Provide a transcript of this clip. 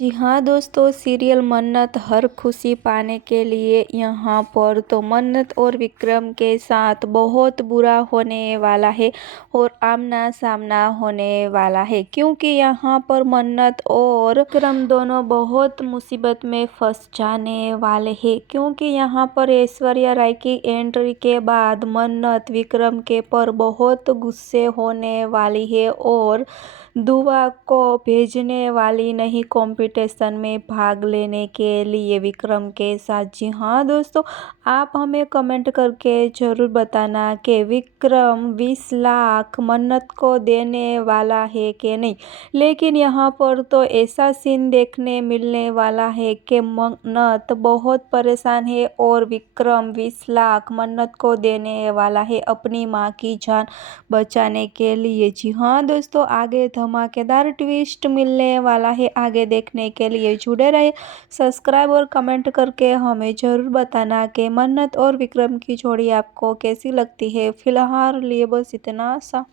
जी हाँ दोस्तों, सीरियल मन्नत हर खुशी पाने के लिए यहाँ पर तो मन्नत और विक्रम के साथ बहुत बुरा होने वाला है और आमना सामना होने वाला है, क्योंकि यहाँ पर मन्नत और विक्रम दोनों बहुत मुसीबत में फंस जाने वाले हैं। क्योंकि यहाँ पर ऐश्वर्या राय की एंट्री के बाद मन्नत विक्रम के पर बहुत गुस्से होने वाली है और दुआ को भेजने वाली नहीं कंपटीशन में भाग लेने के लिए विक्रम के साथ। जी हाँ दोस्तों, आप हमें कमेंट करके ज़रूर बताना कि विक्रम 20 लाख मन्नत को देने वाला है कि नहीं। लेकिन यहाँ पर तो ऐसा सीन देखने मिलने वाला है कि मन्नत बहुत परेशान है और विक्रम 20 लाख मन्नत को देने वाला है अपनी माँ की जान बचाने के लिए। जी हाँ दोस्तों, आगे धमाकेदार ट्विस्ट मिलने वाला है। आगे देखने के लिए जुड़े रहे, सब्सक्राइब और कमेंट करके हमें ज़रूर बताना कि मन्नत और विक्रम की जोड़ी आपको कैसी लगती है। फिलहाल लिए बस इतना सा।